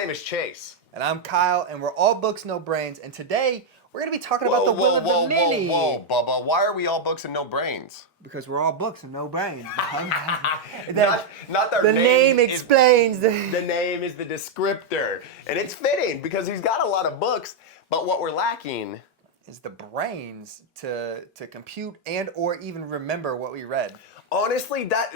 name is Chase. And I'm Kyle, and we're all books, no brains. And today, we're going to be talking about the Will of the Mini. Whoa, Bubba. Why are we all books and no brains? Because we're all books and no brains. Not the name explains. The name is the descriptor. And it's fitting because he's got a lot of books, but what we're lacking is the brains to compute and or even remember what we read. Honestly, that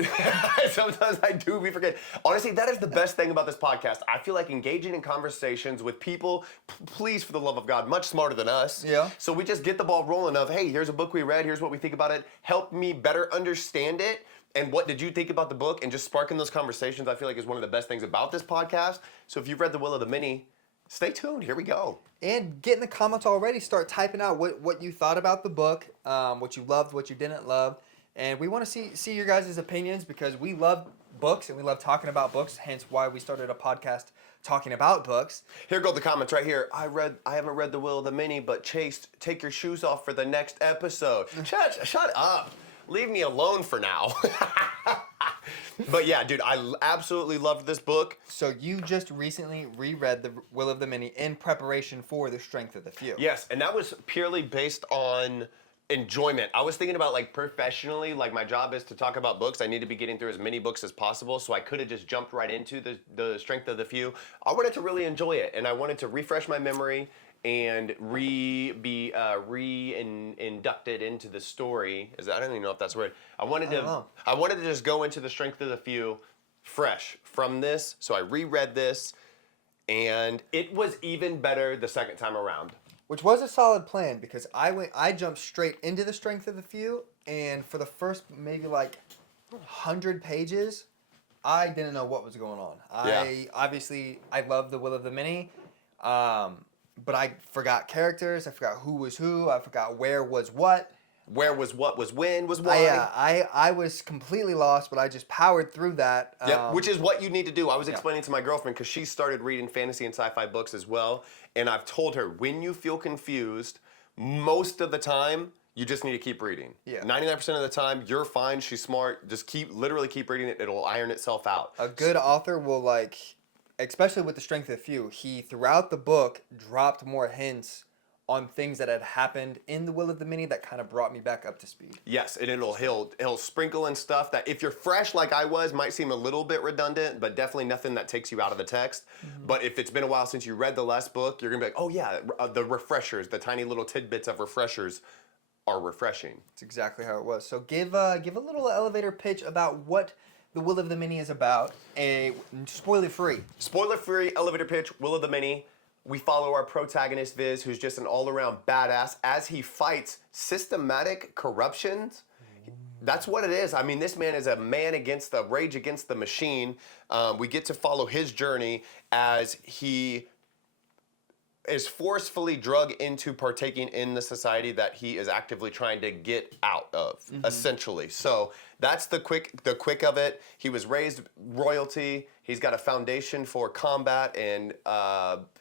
sometimes I do forget. Honestly, that is the best thing about this podcast. I feel like engaging in conversations with people, please, for the love of God, much smarter than us. Yeah. So we just get the ball rolling of, hey, here's a book we read, here's what we think about it. Help me better understand it. And what did you think about the book? And just sparking those conversations, I feel like is one of the best things about this podcast. So if you've read The Will of the Mini, stay tuned. Here we go. And get in the comments already. Start typing out what you thought about the book, what you loved, what you didn't love. And we want to see your guys' opinions because we love books and we love talking about books, hence why we started a podcast talking about books. Here go the comments right here. I haven't read The Will of the Mini, but Chase, take your shoes off for the next episode. Shut up. Leave me alone for now. But yeah, dude, I absolutely loved this book. So you just recently reread The Will of the Mini in preparation for The Strength of the Few. Yes, and that was purely based on enjoyment. I was thinking about like professionally, like my job is to talk about books. I need to be getting through as many books as possible, so I could have just jumped right into the Strength of the Few. I wanted to really enjoy it, and I wanted to refresh my memory and be inducted into the story. I don't even know if that's right. I wanted to just go into the Strength of the Few fresh from this. So I reread this, and it was even better the second time around. Which was a solid plan because I jumped straight into the Strength of the Few, and for the first maybe like 100 pages, I didn't know what was going on. I love The Will of the Mini, but I forgot characters, I forgot who was who, I forgot where was what. Where was what was when was why. I was completely lost, but I just powered through that. Which is what you need to do. I was explaining to my girlfriend because she started reading fantasy and sci-fi books as well. And I've told her, when you feel confused, most of the time, you just need to keep reading. Yeah. 99% of the time, you're fine, she's smart. Just literally keep reading it. It'll iron itself out. A good author will especially with The Strength of the Few, he throughout the book dropped more hints on things that had happened in The Will of the Mini that kind of brought me back up to speed. Yes, and he'll sprinkle in stuff that if you're fresh like I was might seem a little bit redundant, but definitely nothing that takes you out of the text. Mm-hmm. But if it's been a while since you read the last book, you're gonna be like, oh yeah, the refreshers, the tiny little tidbits of refreshers are refreshing. That's exactly how it was. So give a little elevator pitch about what The Will of the Mini is about, spoiler-free. Spoiler-free elevator pitch, Will of the Mini. We follow our protagonist, Viz, who's just an all-around badass as he fights systematic corruption. That's what it is. I mean, this man is a man against the rage against the machine. We get to follow his journey as he is forcefully drugged into partaking in the society that he is actively trying to get out of, essentially. So that's the quick of it. He was raised royalty. He's got a foundation for combat and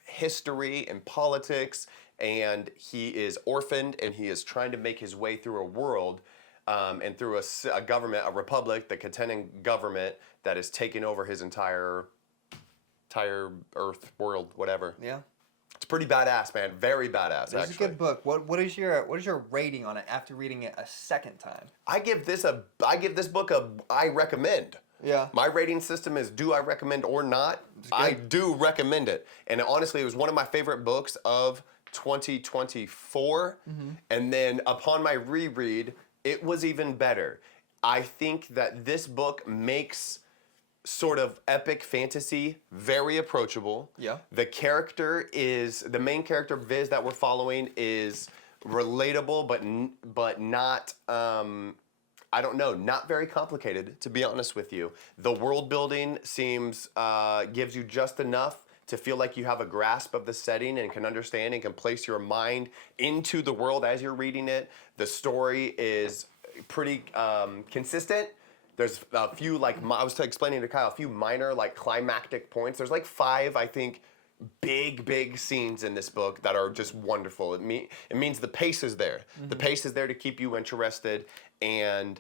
history and politics, and he is orphaned, and he is trying to make his way through a world and through a government, a republic, the contending government that is taking over his entire earth, world, whatever. Yeah. It's pretty badass, man. Very badass, It's a good book. What is your rating on it after reading it a second time? I give this book a I recommend. Yeah. My rating system is do I recommend or not? I do recommend it. And honestly, it was one of my favorite books of 2024. Mm-hmm. And then upon my reread, it was even better. I think that this book makes sort of epic fantasy very approachable. Yeah. The main character, Viz, that we're following is relatable, but not, I don't know, not very complicated, to be honest with you. The world building seems, gives you just enough to feel like you have a grasp of the setting and can understand and can place your mind into the world as you're reading it. The story is pretty consistent. There's a few, I was explaining to Kyle, a few minor, climactic points. There's 5, I think, big scenes in this book that are just wonderful. It means the pace is there. Mm-hmm. The pace is there to keep you interested. And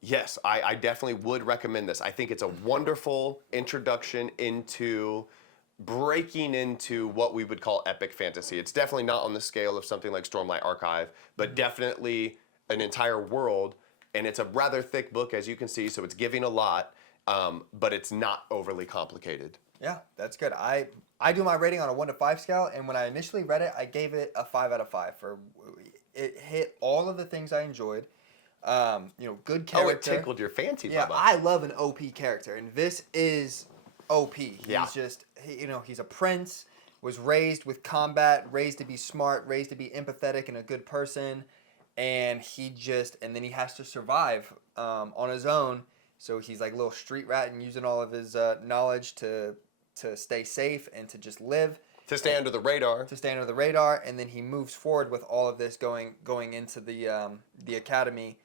yes, I definitely would recommend this. I think it's a wonderful introduction into breaking into what we would call epic fantasy. It's definitely not on the scale of something like Stormlight Archive, but definitely an entire world. And it's a rather thick book, as you can see, so it's giving a lot, but it's not overly complicated. Yeah, that's good. I do my rating on a 1 to 5 scale, and when I initially read it, I gave it a 5 out of 5. It hit all of the things I enjoyed. Good character. Oh, it tickled your fancy, Yeah, Bubba. I love an OP character, and this is OP. Yeah. He's a prince, was raised with combat, raised to be smart, raised to be empathetic and a good person, and then he has to survive on his own. So he's like a little street rat and using all of his knowledge to stay safe and to just live. To stay under the radar. To stay under the radar, and then he moves forward with all of this going into the academy,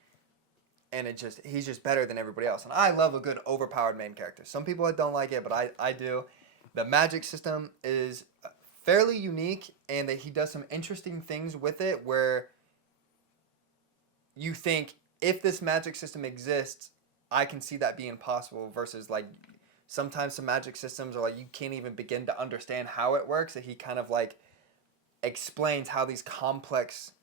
and he's just better than everybody else. And I love a good overpowered main character. Some people don't like it, but I do. The magic system is fairly unique, and that he does some interesting things with it where you think, if this magic system exists, I can see that being possible, versus like sometimes some magic systems are like you can't even begin to understand how it works. That he kind of like explains how these complex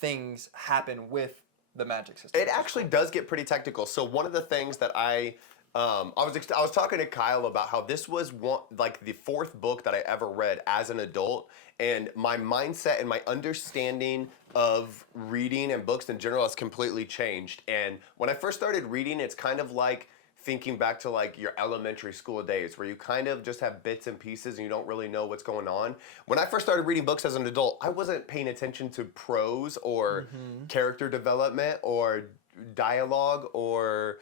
things happen with the magic system. It actually does get pretty technical. So one of the things that I was talking to Kyle about how this was the fourth book that I ever read as an adult, and my mindset and my understanding of reading and books in general has completely changed. And when I first started reading, it's kind of like thinking back to like your elementary school days where you kind of just have bits and pieces and you don't really know what's going on. When I first started reading books as an adult, I wasn't paying attention to prose or character development or dialogue or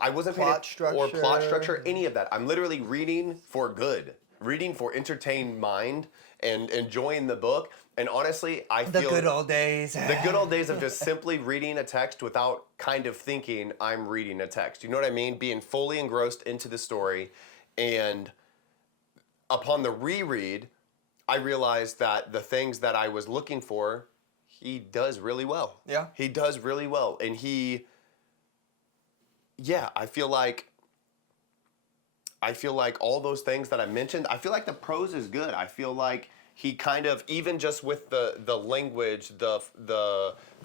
I wasn't paying plot structure, any of that. I'm literally reading for good, reading for entertained mind and enjoying the book. And honestly, I feel the good old days. The good old days of just simply reading a text without kind of thinking I'm reading a text. You know what I mean? Being fully engrossed into the story. And upon the reread, I realized that the things that I was looking for, he does really well. Yeah. He does really well. And I feel like all those things that I mentioned, I feel like the prose is good. I feel like he kind of, even just with the language, the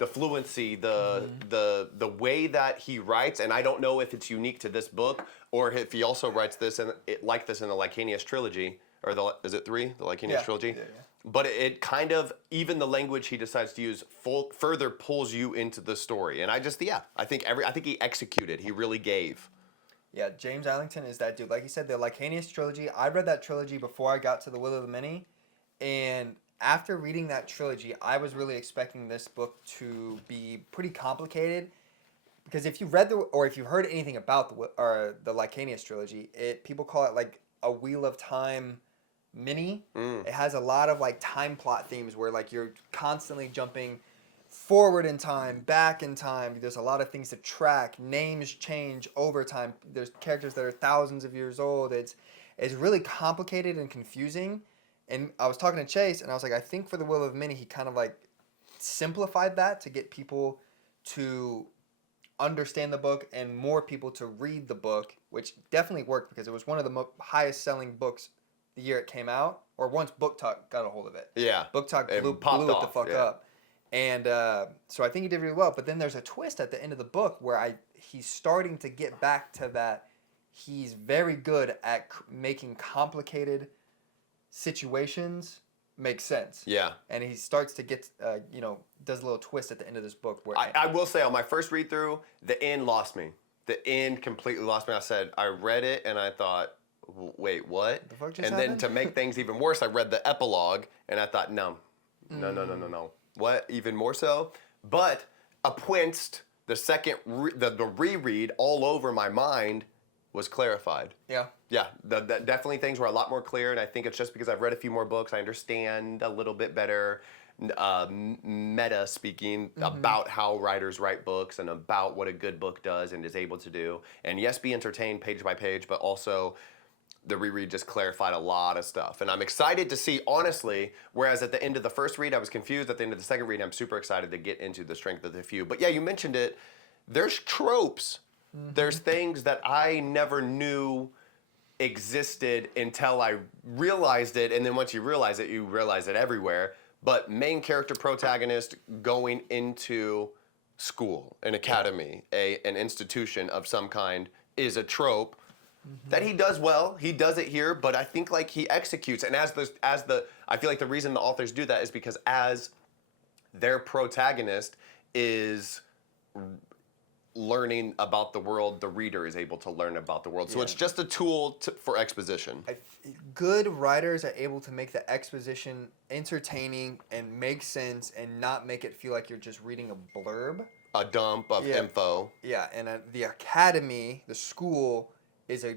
fluency, the way that he writes, and I don't know if it's unique to this book or if he also writes this like this in the Licanius trilogy, or is it 3, the Licanius trilogy? Yeah. But it kind of, even the language he decides to use further pulls you into the story. And I think he executed. He really gave. Yeah, James Islington is that dude. Like you said, the Licanius trilogy, I read that trilogy before I got to the Will of the Many. And after reading that trilogy, I was really expecting this book to be pretty complicated, because if you read if you heard anything about the Licanius trilogy, people call it like a Wheel of Time mini. It has a lot of like time plot themes where like you're constantly jumping forward in time, back in time. There's a lot of things to track. Names change over time. There's characters that are thousands of years old. It's really complicated and confusing. And I was talking to Chase, and I was like, I think for the Will of Many, he kind of like simplified that to get people to understand the book and more people to read the book, which definitely worked because it was one of the highest selling books the year it came out, or once BookTok got a hold of it. Yeah. BookTok blew it the fuck up. And so I think he did really well. But then there's a twist at the end of the book where he's starting to get back to that. He's very good at making complicated situations make sense. Yeah. And he starts to get, does a little twist at the end of this book. Where I will say, on my first read through, the end lost me. The end completely lost me. I read it and I thought, wait, what? The fuck just and happened? Then to make things even worse, I read the epilogue and I thought, no. What? Even more so? But upwinst the second, the reread all over my mind was clarified. Yeah. Yeah, definitely things were a lot more clear, and I think it's just because I've read a few more books, I understand a little bit better, meta speaking, about how writers write books and about what a good book does and is able to do. And yes, be entertained page by page, but also the reread just clarified a lot of stuff. And I'm excited to see, honestly, whereas at the end of the first read I was confused, at the end of the second read I'm super excited to get into the strength of the few. But yeah, you mentioned it, there's tropes. There's things that I never knew existed until I realized it, and then once you realize it everywhere. But main character protagonist going into school, an academy, an institution of some kind is a trope that he does well. He does it here, but I think like he executes. And I feel like the reason the authors do that is because as their protagonist is learning about the world, the reader is able to learn about the world. So it's just a tool for exposition. Good writers are able to make the exposition entertaining and make sense and not make it feel like you're just reading a blurb. A dump of info. Yeah, and the academy, the school, is a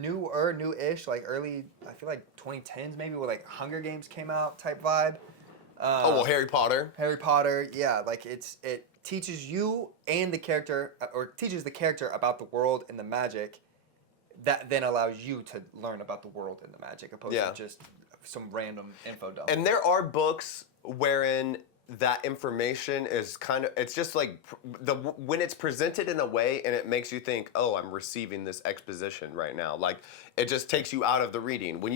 new-ish, like early, I feel like 2010s maybe, where like Hunger Games came out type vibe. Harry Potter. Harry Potter, yeah, like it teaches you and the character, or teaches the character about the world and the magic, that then allows you to learn about the world and the magic, opposed to just some random info dump. And there are books wherein that information is it's just like when it's presented in a way and it makes you think, oh, I'm receiving this exposition right now. Like it just takes you out of the reading. When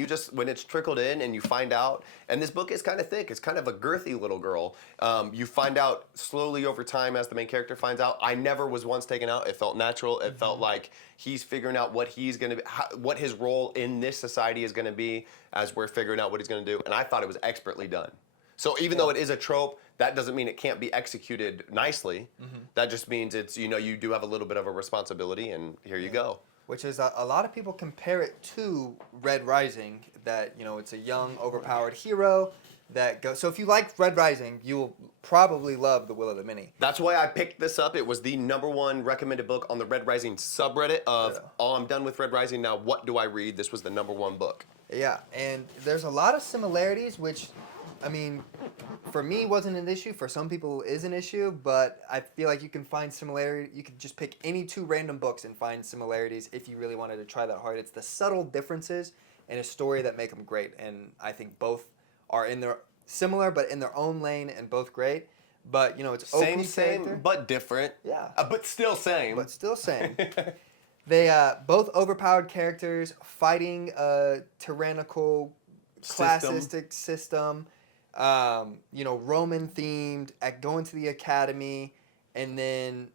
it's trickled in and you find out, and this book is kind of thick, it's kind of a girthy little girl. You find out slowly over time as the main character finds out. I never was once taken out. It felt natural. It felt like he's figuring out what he's going to be, what his role in this society is going to be as we're figuring out what he's going to do. And I thought it was expertly done. So even though it is a trope, that doesn't mean it can't be executed nicely. That just means it's, you do have a little bit of a responsibility, and here you go. Which is a lot of people compare it to Red Rising, that, it's a young, overpowered hero that goes. So if you like Red Rising, you'll probably love The Will of the Many. That's why I picked this up. It was the #1 recommended book on the Red Rising subreddit of, oh, I'm done with Red Rising, now what do I read? This was the #1 book. Yeah, and there's a lot of similarities, which, I mean, for me wasn't an issue. For some people is an issue, but I feel like you can find similarity. You could just pick any two random books and find similarities if you really wanted to try that hard. It's the subtle differences in a story that make them great, and I think both are in their similar but in their own lane and both great. But it's same, but different. Yeah, but still same. But still same. They both overpowered characters fighting a tyrannical, classistic system. Roman themed, going to the academy, and then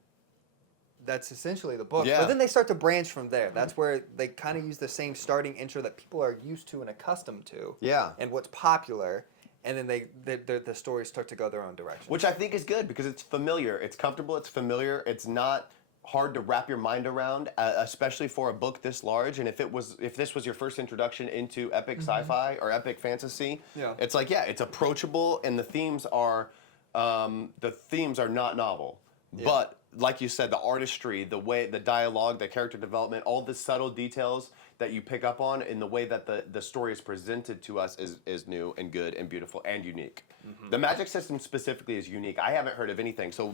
that's essentially the book. Yeah. But then they start to branch from there. That's where they kind of use the same starting intro that people are used to and accustomed to. Yeah. And what's popular, and then the stories start to go their own direction. Which I think is good because it's familiar, it's comfortable, it's familiar, it's not hard to wrap your mind around, especially for a book this large. And if this was your first introduction into epic sci-fi or epic fantasy, it's like, it's approachable, and the themes are not novel. But like you said, the artistry, the way, the dialogue, the character development, all the subtle details that you pick up on in the way that the story is presented to us is new and good and beautiful and unique. The magic system specifically is unique. I haven't heard of anything. So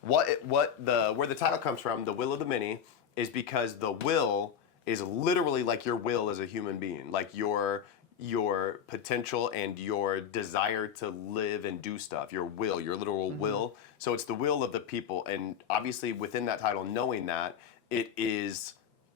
where the title comes from, The Will of the Many, is because the will is literally like your will as a human being, like your potential and your desire to live and do stuff, your will, your literal will. So it's the will of the people, and obviously within that title, knowing that it is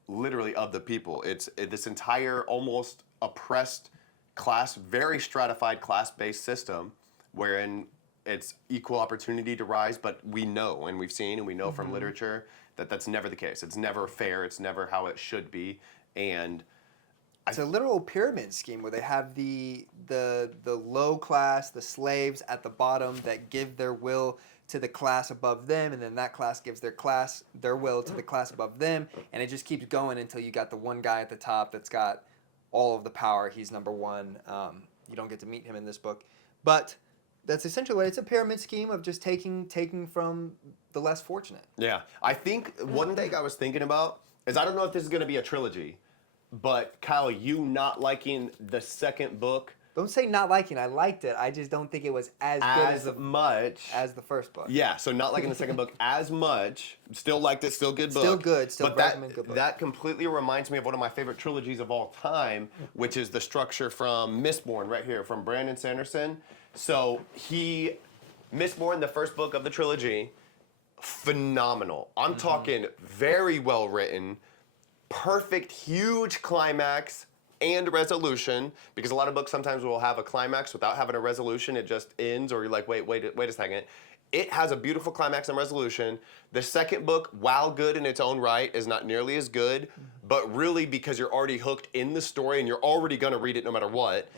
literally of the people. It's this entire almost oppressed class, very stratified class-based system, wherein it's equal opportunity to rise, but we know and we've seen and we know from literature that that's never the case. It's never fair. It's never how it should be, and it's a literal pyramid scheme where they have the low class, the slaves at the bottom that give their will to the class above them, and then that class gives their will to the class above them, and it just keeps going until you got the one guy at the top that's got all of the power. He's #1. You don't get to meet him in this book, but that's essentially what it's a pyramid scheme of just taking from the less fortunate. Yeah, I think one thing I was thinking about is, I don't know if this is going to be a trilogy, but Kyle, you not liking the second book. Don't say not liking. I liked it. I just don't think it was as good as the first book. Yeah, so not liking the second book as much. Still liked it. Still good book. Still good. Still recommend good book. That completely reminds me of one of my favorite trilogies of all time, which is the structure from Mistborn right here from Brandon Sanderson. So Mistborn, the first book of the trilogy, phenomenal. I'm talking very well written. perfect, huge climax and resolution, because a lot of books sometimes will have a climax without having a resolution. It just ends, or you're like, wait a second. It has a beautiful climax and resolution. The second book, while good in its own right, is not nearly as good, but really because you're already hooked in the story and you're already gonna read it no matter what,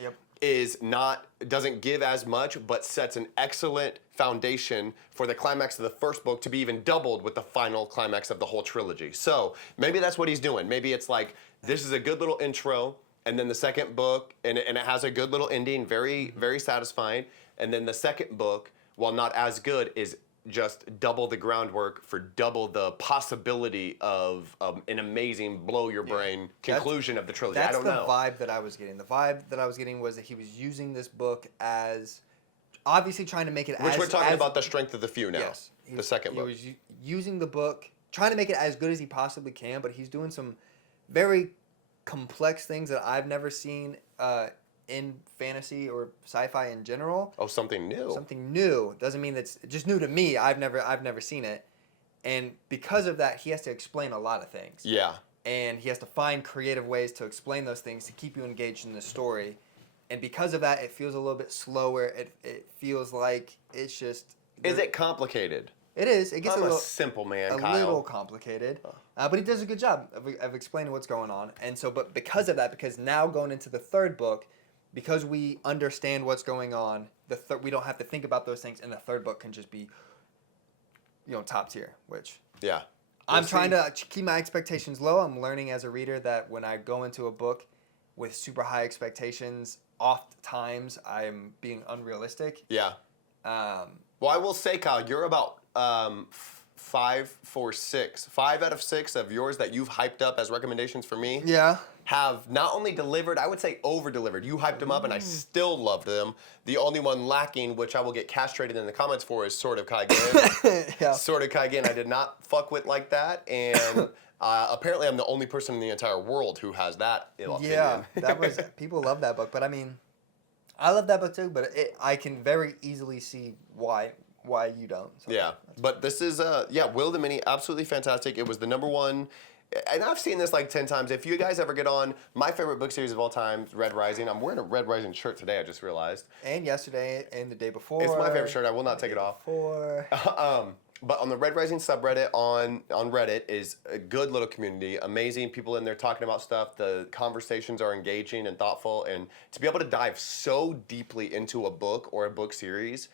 doesn't give as much, but sets an excellent foundation for the climax of the first book to be even doubled with the final climax of the whole trilogy. So maybe that's what he's doing. Maybe it's like, this is a good little intro, and then the second book, and it has a good little ending, very, very satisfying, and then the second book, while not as good, is just double the groundwork for double the possibility of an amazing blow your brain conclusion of the trilogy. I don't know. That's the vibe that I was getting. The vibe that I was getting was that he was using this book as obviously trying to make it Which we're talking about the strength of the few now. Yes. The second book. He was using the book, trying to make it as good as he possibly can, but he's doing some very complex things that I've never seen in fantasy or sci-fi in general. Oh, something new. Something new. Doesn't mean that's just new to me. I've never seen it. And because of that, he has to explain a lot of things. Yeah. And he has to find creative ways to explain those things to keep you engaged in the story. And because of that, it feels a little bit slower. It feels like it's just... Is it complicated? It is. It gets I'm a simple man, Kyle. A little complicated. But he does a good job of explaining what's going on. And so, but because of that, because now going into the third book, because we understand what's going on, we don't have to think about those things, and the third book can just be, top tier, which... Yeah. I'm trying to keep my expectations low. I'm learning as a reader that when I go into a book with super high expectations, oftentimes I'm being unrealistic. Yeah. Well, I will say, Kyle, you're about 5 out of 6 of yours that you've hyped up as recommendations for me. Yeah. Have not only delivered, I would say over-delivered. You hyped them up, and I still loved them. The only one lacking, which I will get castrated in the comments for, is Sword of Kaigen. Yeah. Sword of Kaigen I did not fuck with like that, and apparently I'm the only person in the entire world who has that opinion. Yeah, people love that book, but I mean, I love that book too, but I can very easily see why you don't. So yeah, but this is, Will of the Mini, absolutely fantastic. It was the number one. And I've seen this like 10 times. If you guys ever get on my favorite book series of all time, Red Rising. I'm wearing a Red Rising shirt today, I just realized. And yesterday and the day before. It's my favorite shirt. I will not take it off. But on the Red Rising subreddit on Reddit is a good little community. Amazing people in there talking about stuff. The conversations are engaging and thoughtful. And to be able to dive so deeply into a book or a book series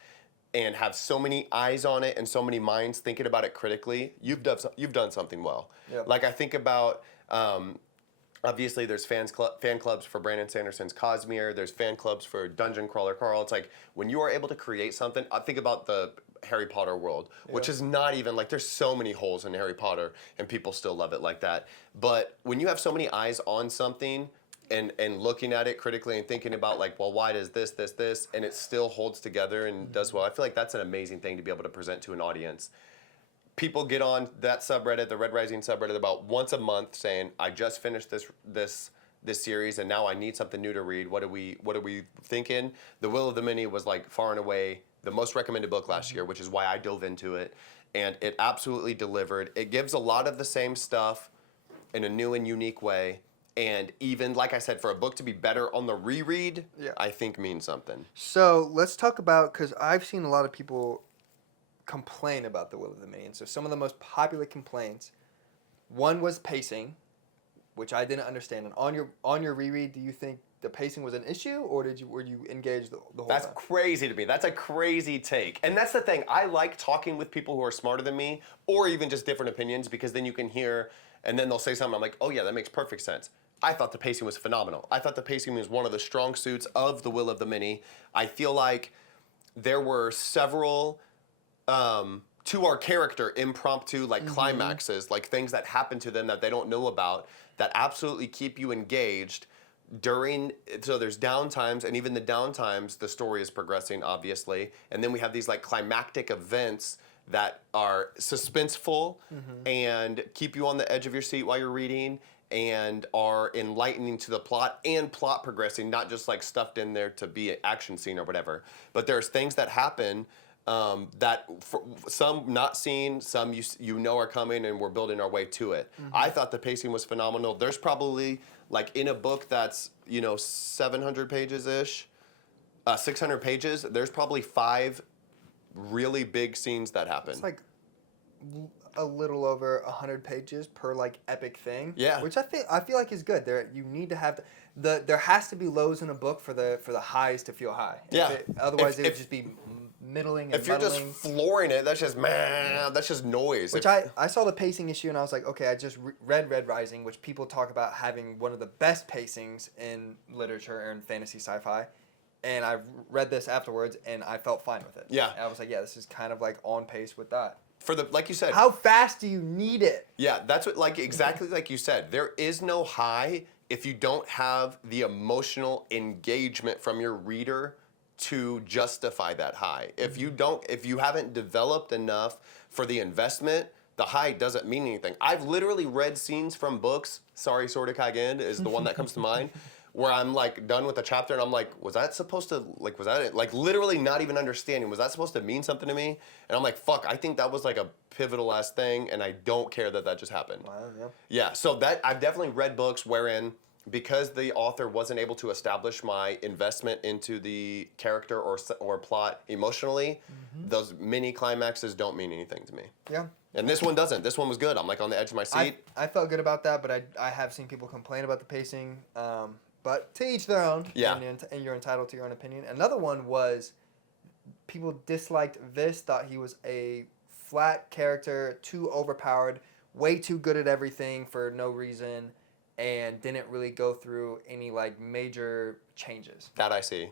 and have so many eyes on it and so many minds thinking about it critically, you've done something well. Yeah. Like I think about, obviously there's fan clubs for Brandon Sanderson's Cosmere. There's fan clubs for Dungeon Crawler Carl. It's like when you are able to create something, I think about the Harry Potter world, which is not even like, there's so many holes in Harry Potter and people still love it like that. But when you have so many eyes on something, and looking at it critically and thinking about like, well, why does this, and it still holds together and does well. I feel like that's an amazing thing to be able to present to an audience. People get on that subreddit, the Red Rising subreddit, about once a month saying, I just finished this series and now I need something new to read. What are we thinking? The Will of the Mini was like far and away the most recommended book last year, which is why I dove into it. And it absolutely delivered. It gives a lot of the same stuff in a new and unique way. And even, like I said, for a book to be better on the reread, I think means something. So let's talk about, because I've seen a lot of people complain about the Will of the Mini. And so some of the most popular complaints, one was pacing, which I didn't understand. And on your reread, do you think the pacing was an issue, or were you engaged the whole time? That's crazy to me. That's a crazy take. And that's the thing. I like talking with people who are smarter than me, or even just different opinions, because then you can hear, and then they'll say something, I'm like, oh yeah, that makes perfect sense. I thought the pacing was phenomenal. I thought the pacing was one of the strong suits of the Will of the Mini. I feel like there were several, to our character, impromptu climaxes, like things that happen to them that they don't know about, that absolutely keep you engaged during. So there's downtimes, and even the downtimes, the story is progressing, obviously. And then we have these like climactic events that are suspenseful and keep you on the edge of your seat while you're reading, and are enlightening to the plot and plot progressing, not just like stuffed in there to be an action scene or whatever. But there's things that happen that some not seen, some you know are coming, and we're building our way to it. I thought the pacing was phenomenal. There's probably, like, in a book that's, 700 pages-ish, 600 pages, there's probably 5 really big scenes that happen. It's like a little over 100 pages per like epic thing. Yeah. Which I feel like is good. You need to have there has to be lows in a book for the highs to feel high. Yeah. Otherwise, it would just be middling and if you're muddling. just flooring it, that's just noise. Which I saw the pacing issue and I was like, okay, I just read Red Rising, which people talk about having one of the best pacings in literature and fantasy sci-fi. And I read this afterwards and I felt fine with it. Yeah. And I was like, yeah, this is kind of like on pace with that. Like you said. How fast do you need it? Yeah, that's what, exactly like you said. There is no high if you don't have the emotional engagement from your reader to justify that high. If you haven't developed enough for the investment, the high doesn't mean anything. I've literally read scenes from books. Sorry, Sword of Kagend is the one that comes to mind. Where I'm like done with a chapter and I'm like, was that supposed to, was that it? Like literally not even understanding, was that supposed to mean something to me? And I'm like, fuck, I think that was like a pivotal ass thing and I don't care that just happened. Wow, yeah. Yeah, so that I've definitely read books wherein, because the author wasn't able to establish my investment into the character or plot emotionally, those mini climaxes don't mean anything to me. Yeah. And this one doesn't. This one was good. I'm like on the edge of my seat. I felt good about that, but I have seen people complain about the pacing. But to each their own. Yeah. And you're entitled to your own opinion. Another one was people disliked Vis, thought he was a flat character, too overpowered, way too good at everything for no reason, and didn't really go through any like major changes. That I see.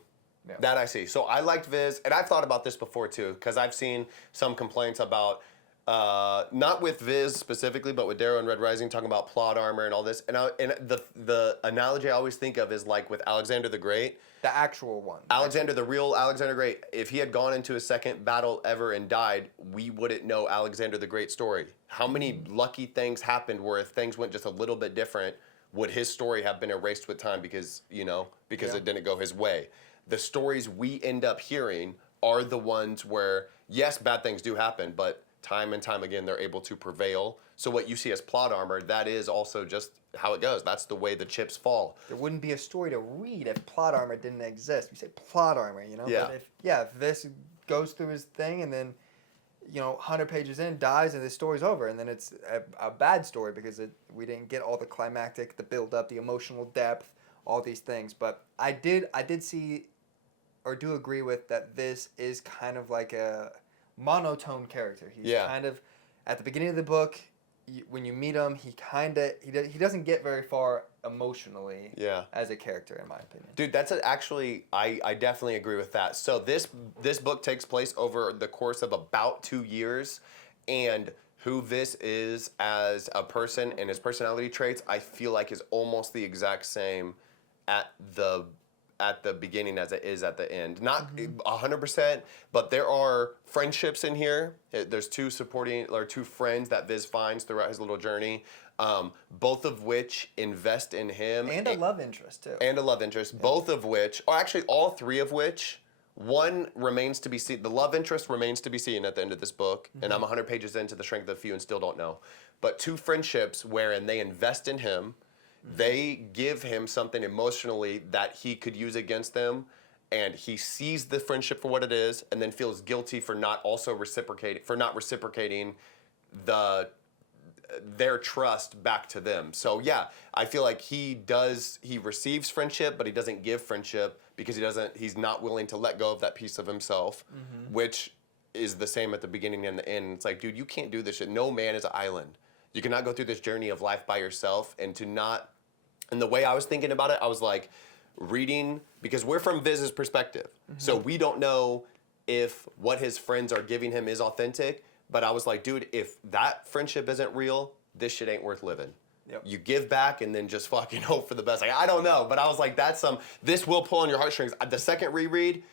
Yeah. That I see. So I liked Viz, and I've thought about this before too, because I've seen some complaints about, not with Viz specifically, but with Darrow and Red Rising, talking about plot armor and all this. And the analogy I always think of is like with Alexander the Great. The actual one. The real Alexander the Great. If he had gone into a second battle ever and died, we wouldn't know Alexander the Great story. How many lucky things happened where if things went just a little bit different, would his story have been erased with time because it didn't go his way? The stories we end up hearing are the ones where, yes, bad things do happen, but time and time again, they're able to prevail. So what you see as plot armor, that is also just how it goes. That's the way the chips fall. There wouldn't be a story to read if plot armor didn't exist. We say plot armor, Yeah. But if this goes through his thing and then, 100 pages in, dies, and the story's over, and then it's a bad story because we didn't get all the climactic, the build-up, the emotional depth, all these things. But I did see, or do agree with, that this is kind of like a monotone character. He's kind of, at the beginning of the book, when you meet him, he doesn't get very far emotionally as a character, in my opinion. Dude, that's actually, I definitely agree with that. So this book takes place over the course of about 2 years, and who this is as a person and his personality traits, I feel like is almost the exact same at the beginning as it is at the end. Not 100%, but there are friendships in here. There's two friends that Viz finds throughout his little journey, both of which invest in him. And a love interest, too. And a love interest, both of which, or actually all 3 of which, one remains to be seen. The love interest remains to be seen at the end of this book, and I'm 100 pages into The Strength of the Few and still don't know. But 2 friendships wherein they invest in him, they give him something emotionally that he could use against them, and he sees the friendship for what it is, and then feels guilty for not reciprocating their trust back to them. So yeah, I feel like he receives friendship, but he doesn't give friendship because he's not willing to let go of that piece of himself, which is the same at the beginning and the end. It's like, dude, you can't do this shit. No man is an island. You cannot go through this journey of life by yourself and the way I was thinking about it, I was like, reading, because we're from Viz's perspective. So we don't know if what his friends are giving him is authentic, but I was like, dude, if that friendship isn't real, this shit ain't worth living. Yep. You give back and then just fucking hope for the best. Like, I don't know, but I was like, this will pull on your heartstrings. The second reread,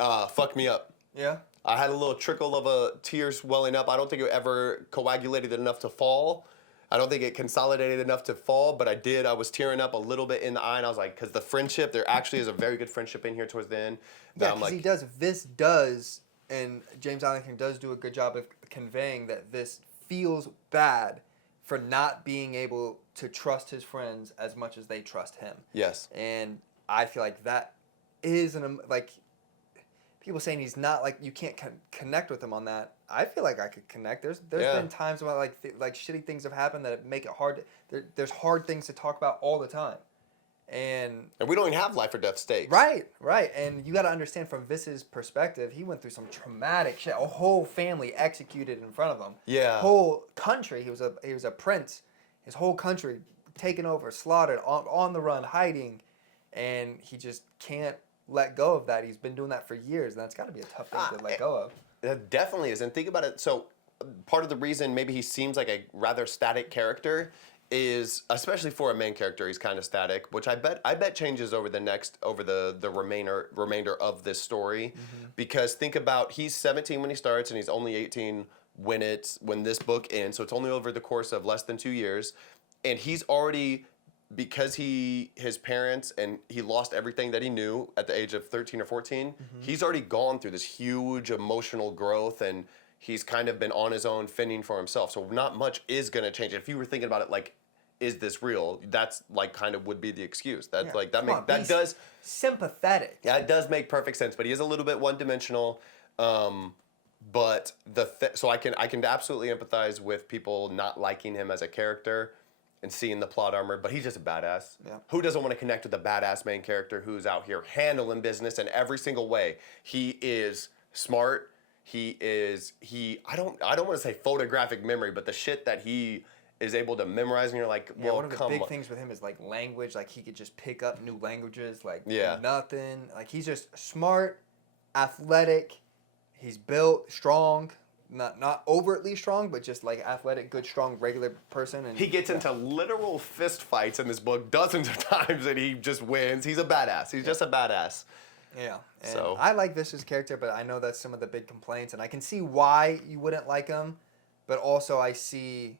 fucked me up. Yeah. I had a little trickle of tears welling up. I don't think it ever coagulated enough to fall. I don't think it consolidated enough to fall, but I did. I was tearing up a little bit in the eye, and I was like, because the friendship, there actually is a very good friendship in here towards the end. Yeah, because Viz does and James Islington does do a good job of conveying that Viz feels bad for not being able to trust his friends as much as they trust him. Yes. And I feel like that is like people saying he's not, like, you can't connect with him on that. I feel like I could connect. There's been times when like shitty things have happened that make it hard. There's hard things to talk about all the time. And we don't even have life or death stakes. Right. And you got to understand from Viz's perspective, he went through some traumatic shit. A whole family executed in front of him. Yeah. Whole country. He was a prince. His whole country taken over, slaughtered, on the run, hiding, and he just can't let go of that. He's been doing that for years, and that's got to be a tough thing to let go of. It definitely is. And think about it. So part of the reason maybe he seems like a rather static character is, especially for a main character, he's kind of static, which I bet changes over the remainder of this story. Mm-hmm. Because think about, he's 17 when he starts and he's only 18 when this book ends, so it's only over the course of less than 2 years, and he's already, because his parents, and he lost everything that he knew at the age of 13 or 14, mm-hmm. he's already gone through this huge emotional growth, and he's kind of been on his own, fending for himself. So not much is going to change. If you were thinking about it like, is this real? That's like kind of would be the excuse. That's like that does sympathetic. Yeah, it does make perfect sense. But he is a little bit one-dimensional. But so I can absolutely empathize with people not liking him as a character and seeing the plot armor. But he's just a badass. Yeah. Who doesn't want to connect with a badass main character who's out here handling business in every single way? He is smart. I don't want to say photographic memory, but the shit that he is able to memorize, and you're like, well, one of the big things with him is like language. Like he could just pick up new languages, like nothing. Like he's just smart, athletic. He's built strong, not overtly strong, but just like athletic, good, strong, regular person. And he gets into literal fist fights in this book dozens of times, and he just wins. He's a badass. He's just a badass. Yeah. And so I like Viz's character, but I know that's some of the big complaints, and I can see why you wouldn't like him, but also I see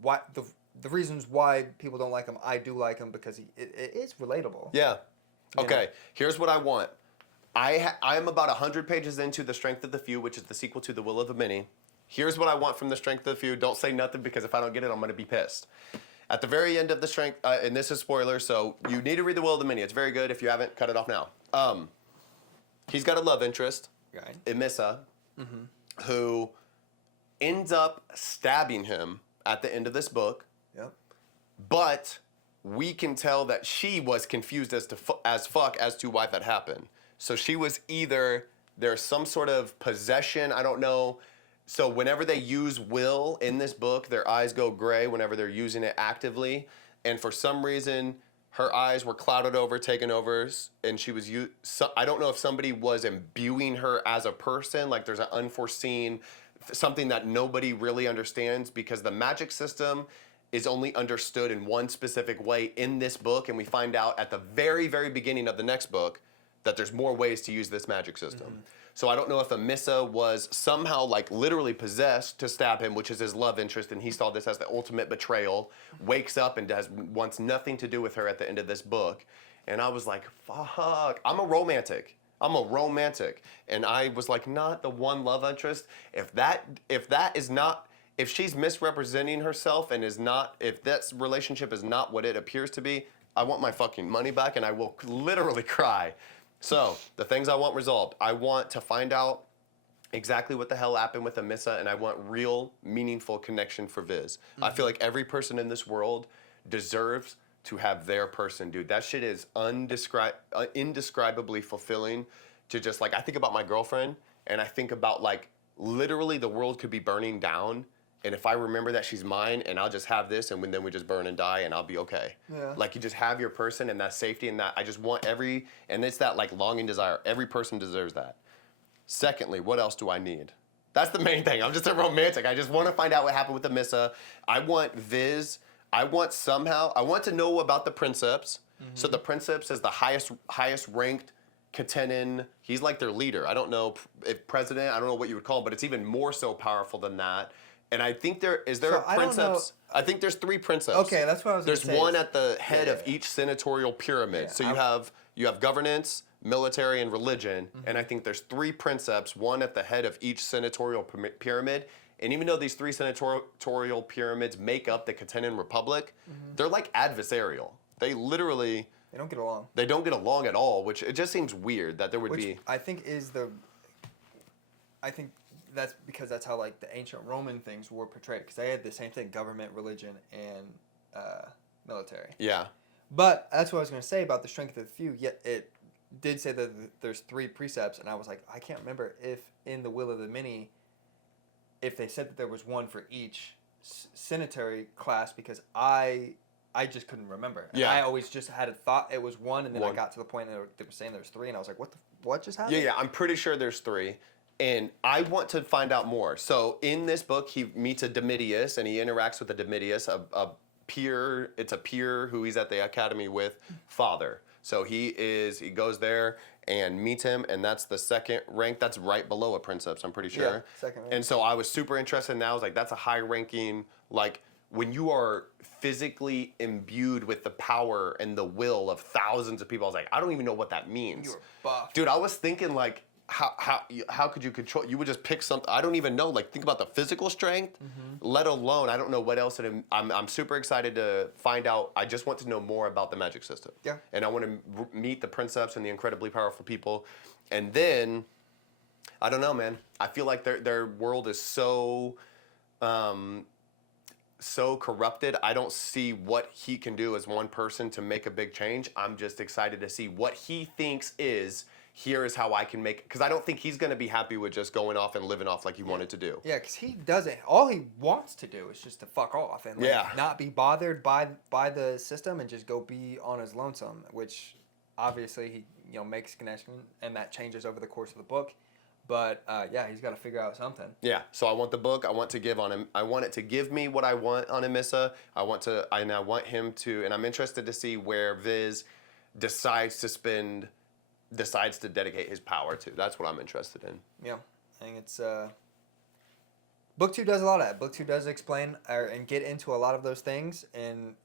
why the reasons why people don't like him. I do like him because it is relatable. Yeah. Okay. Here's what I want. I am about 100 pages into The Strength of the Few, which is the sequel to The Will of the Many. Here's what I want from The Strength of the Few. Don't say nothing, because if I don't get it, I'm going to be pissed. At the very end of The Strength, and this is spoiler, so you need to read The Will of the Many. It's very good. If you haven't, cut it off now. He's got a love interest, Emissa, who ends up stabbing him at the end of this book. Yep. But we can tell that she was confused as fuck as to why that happened. So she was either, there's some sort of possession, I don't know. So whenever they use will in this book, their eyes go gray whenever they're using it actively. And for some reason, her eyes were clouded over, taken over, and she was, I don't know if somebody was imbuing her as a person, like there's an unforeseen, something that nobody really understands, because the magic system is only understood in one specific way in this book, and we find out at the very, very beginning of the next book that there's more ways to use this magic system. Mm-hmm. So I don't know if Emissa was somehow like literally possessed to stab him, which is his love interest, and he saw this as the ultimate betrayal, wakes up and wants nothing to do with her at the end of this book. And I was like, fuck, I'm a romantic. And I was like, not the one love interest. If she's misrepresenting herself and if that relationship is not what it appears to be, I want my fucking money back, and I will literally cry. So, the things I want resolved. I want to find out exactly what the hell happened with Emissa, and I want real, meaningful connection for Viz. Mm-hmm. I feel like every person in this world deserves to have their person, dude. That shit is indescribably fulfilling to just, like, I think about my girlfriend, and I think about, like, literally the world could be burning down, and if I remember that she's mine, and I'll just have this, and then we just burn and die, and I'll be okay. Yeah. Like, you just have your person, and that safety, and that, I just want and it's that, like, longing desire. Every person deserves that. Secondly, what else do I need? That's the main thing. I'm just a romantic. I just want to find out what happened with Emissa. I want Viz. I want to know about the Princeps. Mm-hmm. So the Princeps is the highest ranked Katenin. He's like their leader. I don't know if president, I don't know what you would call him, but it's even more so powerful than that. And I think there a Princeps. I think there's 3 Princeps. Okay, that's what I was going to say. There's one at the head of each senatorial pyramid. Yeah, so you have you have governance, military, and religion. And I think there's 3 princeps, one at the head of each senatorial pyramid. And even though these 3 senatorial pyramids make up the Katenan Republic, they're like adversarial. They literally... They don't get along. They don't get along at all, which it just seems weird that there would be... I think that's because that's how like the ancient Roman things were portrayed. Because they had the same thing, government, religion, and military. Yeah. But that's what I was going to say about the strength of the few. Yet it did say that there's 3 precepts, and I was like, I can't remember if in the Will of the Many, if they said that there was one for each senatorial class, because I just couldn't remember. Yeah. I always just had a thought it was one, and then I got to the point that they were saying there's 3, and I was like, what just happened? Yeah, I'm pretty sure there's 3. And I want to find out more. So in this book, he meets a Domitius, and he interacts with a Domitius, a peer. It's a peer who he's at the academy with, father. So he goes there and meets him, and that's the 2nd rank. That's right below a princeps, I'm pretty sure. Yeah, 2nd rank. And so I was super interested in that. I was like, that's a high ranking, like, when you are physically imbued with the power and the will of thousands of people, I was like, I don't even know what that means. You were buff. Dude, I was thinking like, how could you control? You would just pick something. I don't even know. Like, think about the physical strength, let alone I don't know what else. I'm super excited to find out. I just want to know more about the magic system. Yeah. And I want to meet the princeps and the incredibly powerful people, and then I don't know, man. I feel like their world is so corrupted. I don't see what he can do as one person to make a big change. I'm just excited to see what he thinks is. Here is how I can make, because I don't think he's going to be happy with just going off and living off like he wanted to do. Yeah, because he doesn't. All he wants to do is just to fuck off and not be bothered by the system and just go be on his lonesome, which obviously he makes connection, and that changes over the course of the book. But yeah, he's got to figure out something. Yeah, so I want the book. I want to give on him. I want it to give me what I want on Emissa. I want him to, and I'm interested to see where Viz decides to dedicate his power to. That's what I'm interested in. Yeah, I think it's BookTube does a lot of that. BookTube does explain and get into a lot of those things and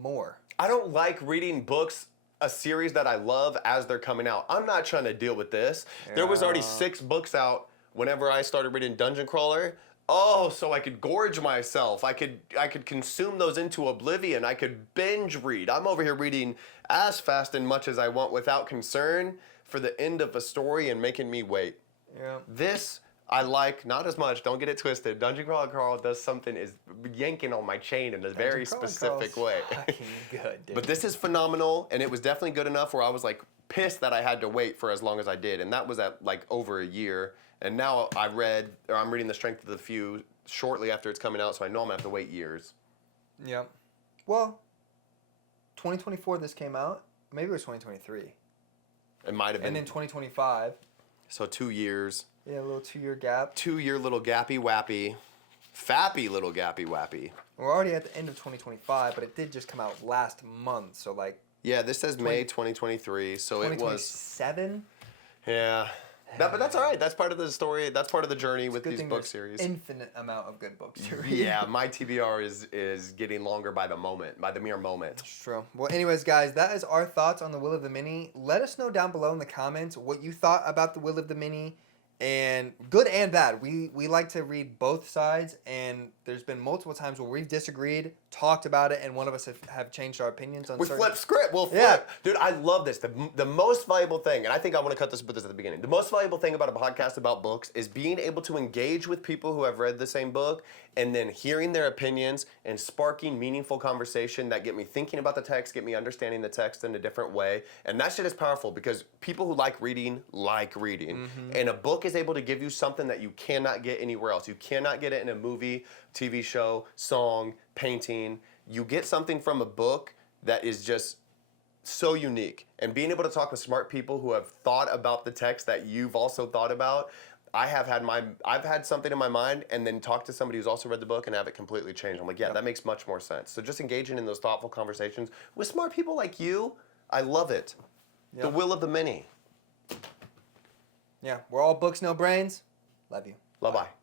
more. I don't like reading books, a series that I love, as they're coming out. I'm not trying to deal with this. Yeah. There was already 6 books out whenever I started reading Dungeon Crawler. Oh, so I could gorge myself. I could consume those into oblivion. I could binge read. I'm over here reading as fast and much as I want without concern for the end of a story and making me wait. Yeah. This I like, not as much. Don't get it twisted. Dungeon Crawler Carl does something, is yanking on my chain in a very specific way. Fucking good, dude. But this is phenomenal, and it was definitely good enough where I was like pissed that I had to wait for as long as I did, and that was at like over a year. And now I'm reading The Strength of the Few shortly after it's coming out, so I know I'm gonna have to wait years. Yeah. Well, 2024 this came out. Maybe it was 2023. It might have been. And then 2025. So 2 years. Yeah, a little 2-year gap. 2-year little gappy wappy. Fappy little gappy wappy. We're already at the end of 2025, but it did just come out last month, so like... Yeah, this says May 2023, so it was... 2027? Yeah. But that's all right. That's part of the story. That's part of the journey with these book series. Infinite amount of good books to read. Yeah, my TBR is getting longer by the mere moment. That's true. Well, anyways, guys, that is our thoughts on the Will of the Many. Let us know down below in the comments what you thought about the Will of the Many. And good and bad. We like to read both sides, and there's been multiple times where we've disagreed, talked about it, and one of us have changed our opinions on certain... We flip script. We'll flip. Yeah. Dude, I love this. The most valuable thing, and I think I want to put this at the beginning. The most valuable thing about a podcast about books is being able to engage with people who have read the same book, and then hearing their opinions and sparking meaningful conversation that get me thinking about the text, get me understanding the text in a different way. And that shit is powerful because people who like reading. Mm-hmm. And a book is able to give you something that you cannot get anywhere else. You cannot get it in a movie, TV show, song, painting. You get something from a book that is just so unique. And being able to talk with smart people who have thought about the text that you've also thought about. I've had something in my mind and then talk to somebody who's also read the book and have it completely changed. I'm like, yeah, that makes much more sense. So just engaging in those thoughtful conversations with smart people like you, I love it. Yep. The Will of the Many. Yeah, we're all books, no brains. Love you. Bye-bye.